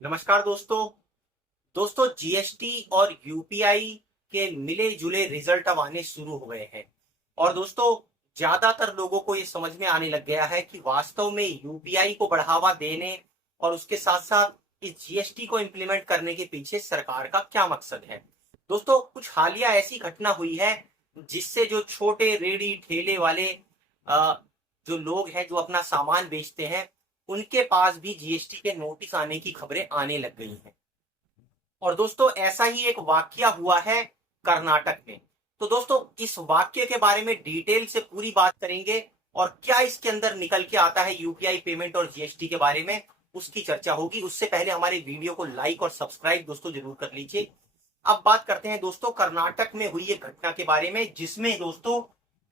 नमस्कार दोस्तों। दोस्तों, जीएसटी और यूपीआई के मिले जुले रिजल्ट अब आने शुरू हो गए हैं। और दोस्तों, ज्यादातर लोगों को ये समझ में आने लग गया है कि वास्तव में यूपीआई को बढ़ावा देने और उसके साथ साथ इस जीएसटी को इम्प्लीमेंट करने के पीछे सरकार का क्या मकसद है। दोस्तों, कुछ हालिया ऐसी घटना हुई है जिससे जो छोटे रेडी ठेले वाले अ, जो लोग हैं जो अपना सामान बेचते हैं, उनके पास भी जीएसटी के नोटिस आने की खबरें आने लग गई हैं। और दोस्तों, ऐसा ही एक वाकया हुआ है कर्नाटक में। तो दोस्तों, इस वाक्य के बारे में डिटेल से पूरी बात करेंगे और क्या इसके अंदर निकल के आता है यूपीआई पेमेंट और जीएसटी के बारे में, उसकी चर्चा होगी। उससे पहले हमारे वीडियो को लाइक और सब्सक्राइब दोस्तों जरूर कर लीजिए। अब बात करते हैं दोस्तों कर्नाटक में हुई एक घटना के बारे में, जिसमें दोस्तों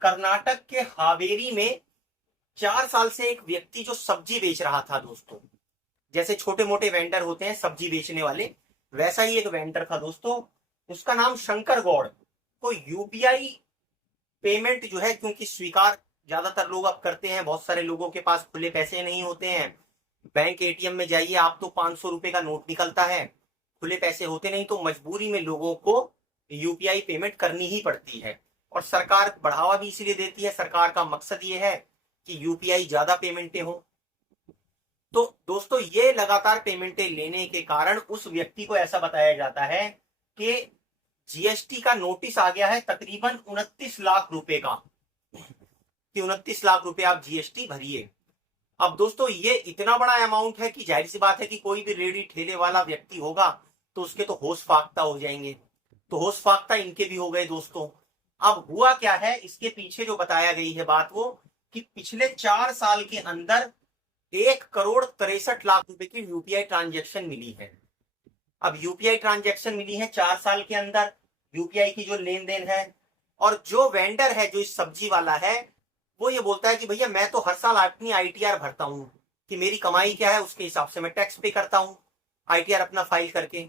कर्नाटक के हावेरी में 4 साल से एक व्यक्ति जो सब्जी बेच रहा था दोस्तों, जैसे छोटे मोटे वेंडर होते हैं सब्जी बेचने वाले, वैसा ही एक वेंडर था दोस्तों। उसका नाम शंकर गौड़। तो यूपीआई पेमेंट जो है, क्योंकि स्वीकार ज्यादातर लोग अब करते हैं, बहुत सारे लोगों के पास खुले पैसे नहीं होते हैं। बैंक एटीएम में जाइए आप तो 500 रुपए का नोट निकलता है, खुले पैसे होते नहीं, तो मजबूरी में लोगों को यूपीआई पेमेंट करनी ही पड़ती है। और सरकार बढ़ावा भी इसलिए देती है, सरकार का मकसद ये है कि यूपीआई ज्यादा पेमेंटें हो। तो दोस्तों, ये लगातार पेमेंटें लेने के कारण उस व्यक्ति को ऐसा बताया जाता है कि जीएसटी का नोटिस आ गया है तकरीबन 29 लाख रुपए का, कि 29 लाख रुपए आप जीएसटी भरिए। अब दोस्तों, ये इतना बड़ा अमाउंट है कि जाहिर सी बात है कि कोई भी रेडी ठेले वाला व्यक्ति होगा तो उसके तो होश फाख्ता हो जाएंगे। तो होश फाख्ता इनके भी हो गए दोस्तों। अब हुआ क्या है, इसके पीछे जो बताया गई है बात वो, कि पिछले 4 साल के अंदर 1 करोड़ 63 लाख रुपए की यूपीआई ट्रांजेक्शन मिली है। अब यूपीआई ट्रांजेक्शन मिली है 4 साल के अंदर, यूपीआई की जो लेन देन है। और जो वेंडर है, जो इस सब्जी वाला है, वो ये बोलता है कि भैया मैं तो हर साल अपनी आईटीआर भरता हूं, कि मेरी कमाई क्या है उसके हिसाब से मैं टैक्स पे करता हूं, आईटीआर अपना फाइल करके।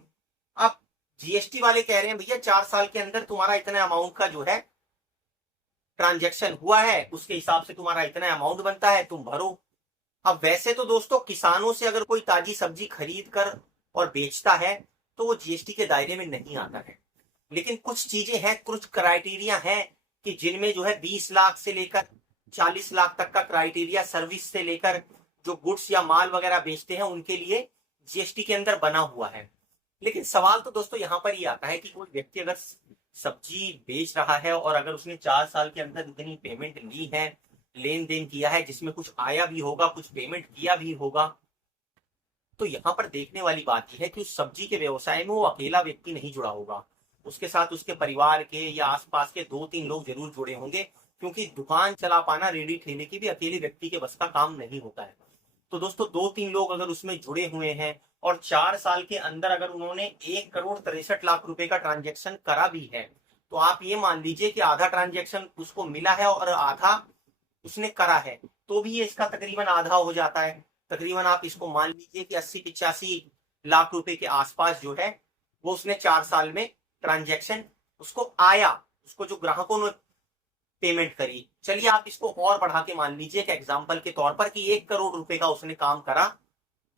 अब जीएसटी वाले कह रहे हैं भैया 4 साल के अंदर तुम्हारा इतना अमाउंट का जो है ट्रांजेक्शन हुआ है, उसके हिसाब से तुम्हारा इतना अमाउंट बनता है, तुम भरो। अब वैसे तो दोस्तों, किसानों से अगर कोई ताजी सब्जी खरीद कर और बेचता है तो वो जीएसटी के दायरे में नहीं आता है। लेकिन कुछ चीजें हैं, कुछ क्राइटेरिया हैं, कि जिनमें जो है 20 लाख से लेकर 40 लाख तक का क्राइटेरिया, सर्विस से लेकर जो गुड्स या माल वगैरह बेचते हैं उनके लिए जीएसटी के अंदर बना हुआ है। लेकिन सवाल तो दोस्तों यहाँ पर ये आता है कि कोई व्यक्ति अगर सब्जी बेच रहा है और अगर उसने 4 साल के अंदर इतनी पेमेंट ली है, लेन देन किया है, जिसमें कुछ आया भी होगा, कुछ पेमेंट किया भी होगा, तो यहाँ पर देखने वाली बात यह है कि उस सब्जी के व्यवसाय में वो अकेला व्यक्ति नहीं जुड़ा होगा, उसके साथ उसके परिवार के या आसपास के 2-3 लोग जरूर जुड़े होंगे, क्योंकि दुकान चला पाना रेडी ठेले की भी अकेले व्यक्ति के बस का काम नहीं होता है। तो दोस्तों, 2-3 लोग अगर उसमें जुड़े हुए हैं और 4 साल के अंदर अगर उन्होंने 1 करोड़ 63 लाख रुपए का ट्रांजेक्शन करा भी है, तो आप ये मान लीजिए कि आधा ट्रांजेक्शन उसको मिला है और आधा उसने करा है, तो भी ये इसका तकरीबन आधा हो जाता है। तकरीबन आप इसको मान लीजिए कि 80-85 लाख रुपए के आसपास जो है वो उसने 4 साल में ट्रांजेक्शन उसको आया, उसको जो ग्राहकों ने पेमेंट करी। चलिए आप इसको और बढ़ा के मान लीजिए कि एग्जाम्पल के तौर पर कि 1 करोड़ रुपए का उसने काम करा,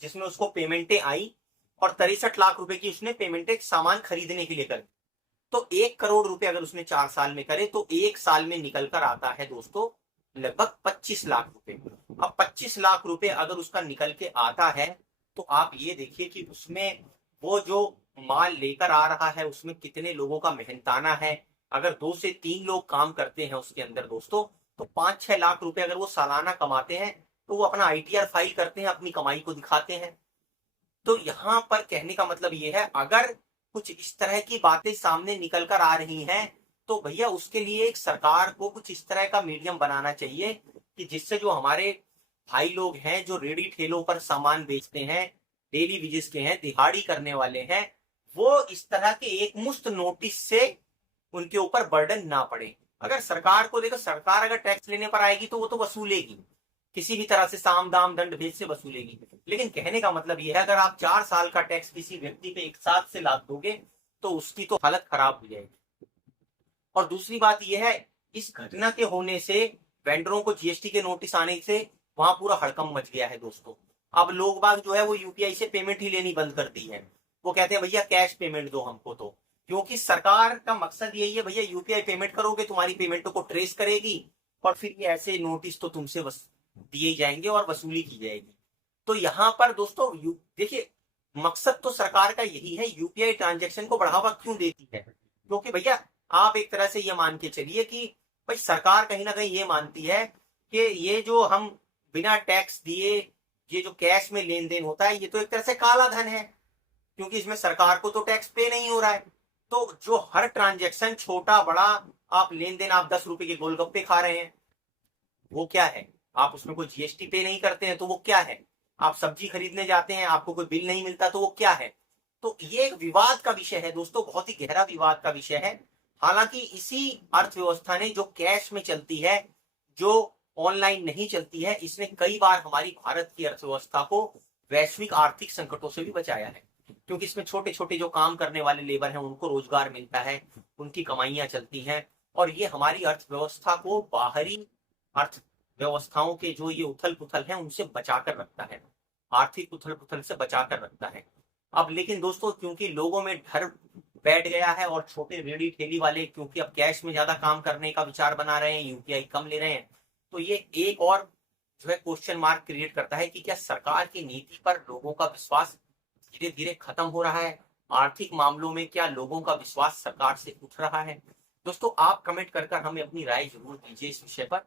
जिसमें उसको पेमेंटें आई, और 63 लाख रुपए की उसने पेमेंटें सामान खरीदने के लिए करी। तो 1 करोड़ रुपए अगर उसने 4 साल में करे तो 1 साल में निकल कर आता है दोस्तों लगभग 25 लाख रुपए। अब 25 लाख रुपए अगर उसका निकल के आता है, तो आप ये देखिए कि उसमें वो जो माल लेकर आ रहा है उसमें कितने लोगों का मेहनताना है। अगर 2 से 3 लोग काम करते हैं उसके अंदर दोस्तों, तो 5-6 लाख रुपए अगर वो सालाना कमाते हैं, तो वो अपना आईटीआर फाइल करते हैं, अपनी कमाई को दिखाते हैं। तो यहाँ पर कहने का मतलब ये है, अगर कुछ इस तरह की बातें सामने निकल कर आ रही हैं, तो भैया उसके लिए एक सरकार को कुछ इस तरह का मीडियम बनाना चाहिए कि जिससे जो हमारे भाई लोग हैं जो रेडी ठेलों पर सामान बेचते हैं, डेली वेजेस के हैं, दिहाड़ी करने वाले हैं, वो इस तरह के एक मुश्त नोटिस से उनके ऊपर बर्डन ना पड़े। अगर सरकार को देखो, सरकार अगर टैक्स लेने पर आएगी तो वो तो वसूलेगी, किसी भी तरह से साम दाम दंड भेद से वसूलेगी। लेकिन कहने का मतलब यह है, अगर आप 4 साल का टैक्स किसी व्यक्ति पे एक साथ से लाद दोगे तो उसकी तो हालत खराब हो जाएगी। और दूसरी बात यह है, इस घटना के होने से वेंडरों को जीएसटी के नोटिस आने से वहां पूरा हड़कंप मच गया है दोस्तों। अब लोग बाग जो है वो यूपीआई से पेमेंट ही लेनी बंद कर दी है। वो कहते हैं भैया कैश पेमेंट दो हमको, तो क्योंकि सरकार का मकसद यही है भैया यूपीआई पेमेंट करोगे तुम्हारी पेमेंटों को ट्रेस करेगी और फिर ये ऐसे नोटिस तो तुमसे दिए जाएंगे और वसूली की जाएगी। तो यहां पर दोस्तों देखिए मकसद तो सरकार का यही है, यूपीआई ट्रांजैक्शन को बढ़ावा क्यों देती है, क्योंकि भैया आप एक तरह से ये मान के चलिए कि भाई सरकार कहीं ना कहीं ये मानती है कि ये जो हम बिना टैक्स दिए ये जो कैश में लेन देन होता है ये तो एक तरह से काला धन है, क्योंकि इसमें सरकार को तो टैक्स पे नहीं हो रहा है। तो जो हर ट्रांजैक्शन छोटा बड़ा आप लेन देन, आप 10 रुपए के गोलगप्पे खा रहे हैं वो क्या है, आप उसमें कोई जीएसटी पे नहीं करते हैं तो वो क्या है, आप सब्जी खरीदने जाते हैं आपको कोई बिल नहीं मिलता तो वो क्या है। तो ये एक विवाद का विषय है दोस्तों, बहुत ही गहरा विवाद का विषय है। हालांकि इसी अर्थव्यवस्था ने जो कैश में चलती है, जो ऑनलाइन नहीं चलती है, इसने कई बार हमारी भारत की अर्थव्यवस्था को वैश्विक आर्थिक संकटों से भी बचाया है, क्योंकि इसमें छोटे छोटे जो काम करने वाले लेबर हैं उनको रोजगार मिलता है, उनकी कमाइयां चलती हैं और ये हमारी अर्थव्यवस्था को बाहरी अर्थव्यवस्थाओं के जो ये उथल पुथल है उनसे बचाकर रखता है, आर्थिक उथल पुथल से बचाकर रखता है। अब लेकिन दोस्तों क्योंकि लोगों में डर बैठ गया है और छोटे रेडी ठेली वाले क्योंकि अब कैश में ज्यादा काम करने का विचार बना रहे हैं, यूपीआई कम ले रहे हैं, तो ये एक और जो है क्वेश्चन मार्क क्रिएट करता है कि क्या सरकार की नीति पर लोगों का विश्वास धीरे धीरे खत्म हो रहा है, आर्थिक मामलों में क्या लोगों का विश्वास सरकार से उठ रहा है। दोस्तों आप कमेंट कर हमें अपनी राय जरूर दीजिए इस विषय पर।